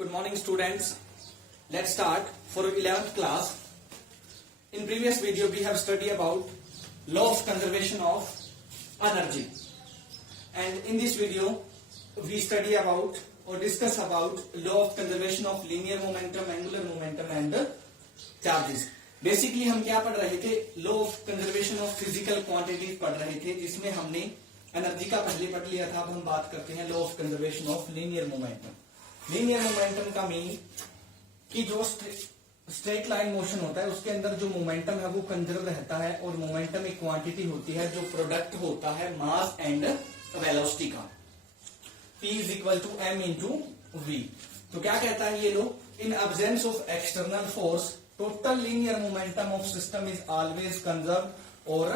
Good morning, students. Let's start for 11th class. In previous video, we have studied about law of conservation of energy. And in this video, we study about or discuss about law of conservation of linear momentum, angular momentum and charges. Basically हम क्या पढ़ रहे थे? Law of conservation of physical quantities पढ़ रहे थे, जिसमें हमने एनर्जी का पहले पढ़ लिया था. अब हम बात करते हैं law of conservation of linear momentum. Linear momentum का मीन कि जो स्ट्रेट लाइन मोशन होता है उसके अंदर जो मोमेंटम है वो कंजर्व रहता है, और मोमेंटम एक क्वांटिटी होती है जो प्रोडक्ट होता है मास एंड वेलोसिटी का. P is equal to M into V. तो क्या कहता है ये law? In absence of external force total linear momentum of system is always conserve और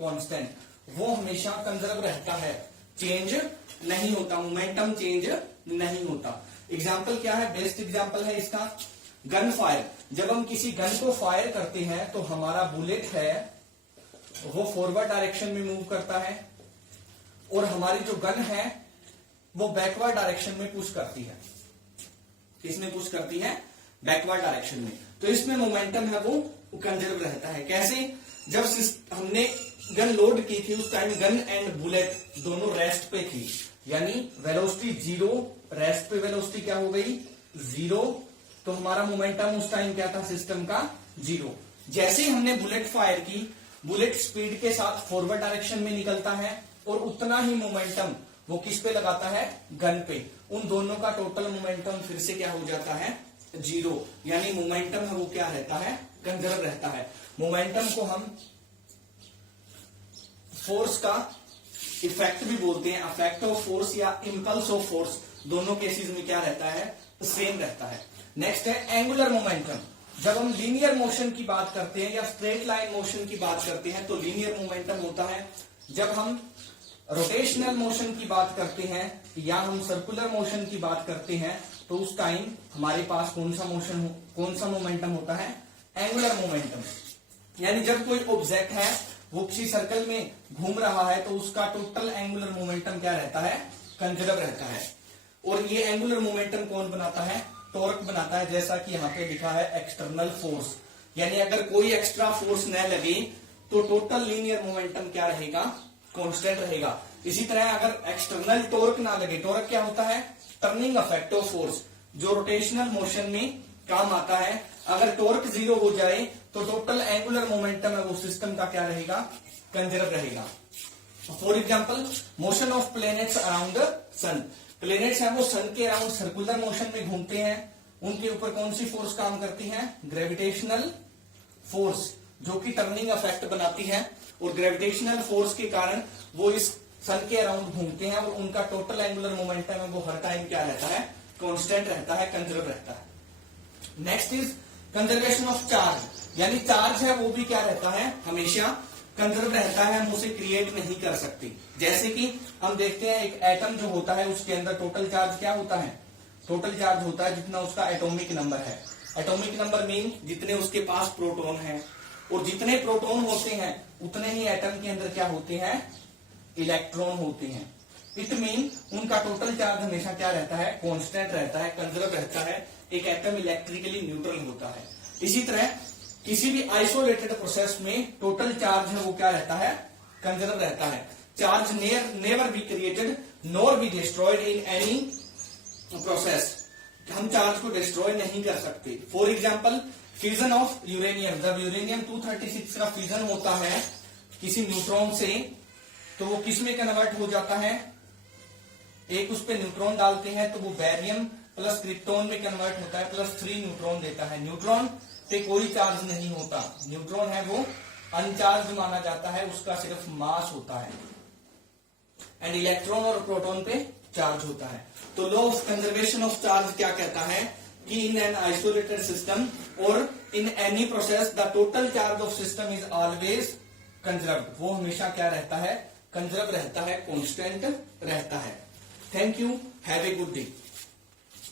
कांस्टेंट. वो हमेशा कंजर्व रहता है, चेंज नहीं होता, मोमेंटम चेंज नहीं होता. एग्जाम्पल क्या है? बेस्ट एग्जाम्पल है इसका गन फायर. जब हम किसी गन को फायर करते हैं तो हमारा बुलेट है वो फॉरवर्ड डायरेक्शन में मूव करता है, और हमारी जो गन है वो बैकवर्ड डायरेक्शन में पुश करती है. किसमें पुश करती है? बैकवर्ड डायरेक्शन में. तो इसमें मोमेंटम है वो कंजर्व रहता है. कैसे? जब हमने गन लोड की थी उस टाइम गन एंड बुलेट दोनों रेस्ट पे थी, यानी वेलोसिटी जीरो, रेस्ट पे वेलोसिटी क्या हो गई? जीरो. तो हमारा मोमेंटम उस टाइम क्या था सिस्टम का? जीरो. जैसे ही हमने बुलेट फायर की, बुलेट स्पीड के साथ फॉरवर्ड डायरेक्शन में निकलता है, और उतना ही मोमेंटम वो किस पे लगाता है? गन पे. उन दोनों का टोटल मोमेंटम फिर से क्या हो जाता है? जीरो. यानी मोमेंटम है वो क्या रहता है? कंजर्व रहता है. मोमेंटम को हम फोर्स का इफेक्ट भी बोलते हैं. अफेक्ट ऑफ फोर्स या इंपल्स ऑफ फोर्स, दोनों केसेस में क्या रहता है? सेम रहता है. नेक्स्ट है एंगुलर मोमेंटम. जब हम लीनियर मोशन की बात करते हैं या स्ट्रेट लाइन मोशन की बात करते हैं तो लीनियर मोमेंटम होता है. जब हम रोटेशनल मोशन की बात करते हैं या हम सर्कुलर मोशन की बात करते हैं तो उस टाइम हमारे पास कौन सा मोमेंटम होता है? Angular momentum. यानी जब कोई ऑब्जेक्ट है वो किसी सर्कल में घूम रहा है तो उसका टोटल एंगुलर मोमेंटम क्या रहता है? कंजर्व रहता है. और ये एंगुलर मोमेंटम कौन बनाता है? टॉर्क बनाता है. जैसा कि यहाँ पे लिखा है एक्सटर्नल फोर्स. यानी अगर कोई एक्स्ट्रा फोर्स न लगे तो टोटल लीनियर मोमेंटम क्या रहेगा? कांस्टेंट रहेगा. इसी तरह अगर एक्सटर्नल टॉर्क ना लगे, टॉर्क क्या होता है? टर्निंग इफेक्ट ऑफ फोर्स, जो रोटेशनल मोशन में काम आता है. अगर टॉर्क जीरो हो जाए तो टोटल एंगुलर मोमेंटम है वो सिस्टम का क्या रहेगा? कंजर्व रहेगा. For example motion of planets around the sun. Planets है वो सन के अराउंड सर्कुलर मोशन में घूमते हैं. उनके ऊपर कौन सी फोर्स काम करती है? ग्रेविटेशनल फोर्स, जो कि टर्निंग इफेक्ट बनाती है. और ग्रेविटेशनल फोर्स के कारण वो इस सन के अराउंड घूमते हैं, और उनका टोटल एंगुलर मोमेंटम है वो हर टाइम क्या रहता है? कांस्टेंट रहता है, कंजर्व रहता है. Next is conservation of charge. यानी चार्ज है वो भी क्या रहता है? हमेशा कंजर्व रहता है, हम उसे क्रिएट नहीं कर सकते. जैसे कि हम देखते हैं एक एटम जो होता है उसके अंदर टोटल चार्ज क्या होता है? टोटल चार्ज होता है जितना उसका एटॉमिक नंबर है. एटॉमिक नंबर मीन जितने उसके पास प्रोटॉन है, और जितने प्रोटॉन होते हैं उतने ही एटम के अंदर क्या होते हैं? इलेक्ट्रॉन होते हैं. इट मीन उनका टोटल चार्ज हमेशा क्या रहता है? कांस्टेंट रहता है, कंजर्व रहता है. एक एटम इलेक्ट्रिकली न्यूट्रल होता है. इसी तरह किसी भी आइसोलेटेड प्रोसेस में टोटल चार्ज है वो क्या रहता है? कंजर्व रहता है. Charge never be created nor be destroyed in any process. हम चार्ज को डिस्ट्रॉय नहीं कर सकते. For example fusion of uranium. जब यूरेनियम 236 का फ्यूजन होता है किसी न्यूट्रॉन से, तो वो किस में कन्वर्ट हो जाता है? एक उस पे न्यूट्रॉन डालते हैं तो वो बैरियम प्लस क्रिप्टोन में कन्वर्ट होता है, +3 न्यूट्रॉन देता है. न्यूट्रॉन पे कोई चार्ज नहीं होता. न्यूट्रॉन है वो अनचार्ज माना जाता है, उसका सिर्फ मास होता है. एंड इलेक्ट्रॉन और प्रोटॉन पे चार्ज होता है. तो law of conservation of charge क्या कहता है कि इन एन आइसोलेटेड सिस्टम और in any process the total charge of system is always conserve. वो हमेशा क्या रहता है? कंजर्व रहता है, कांस्टेंट रहता है. Thank you. Have a good day.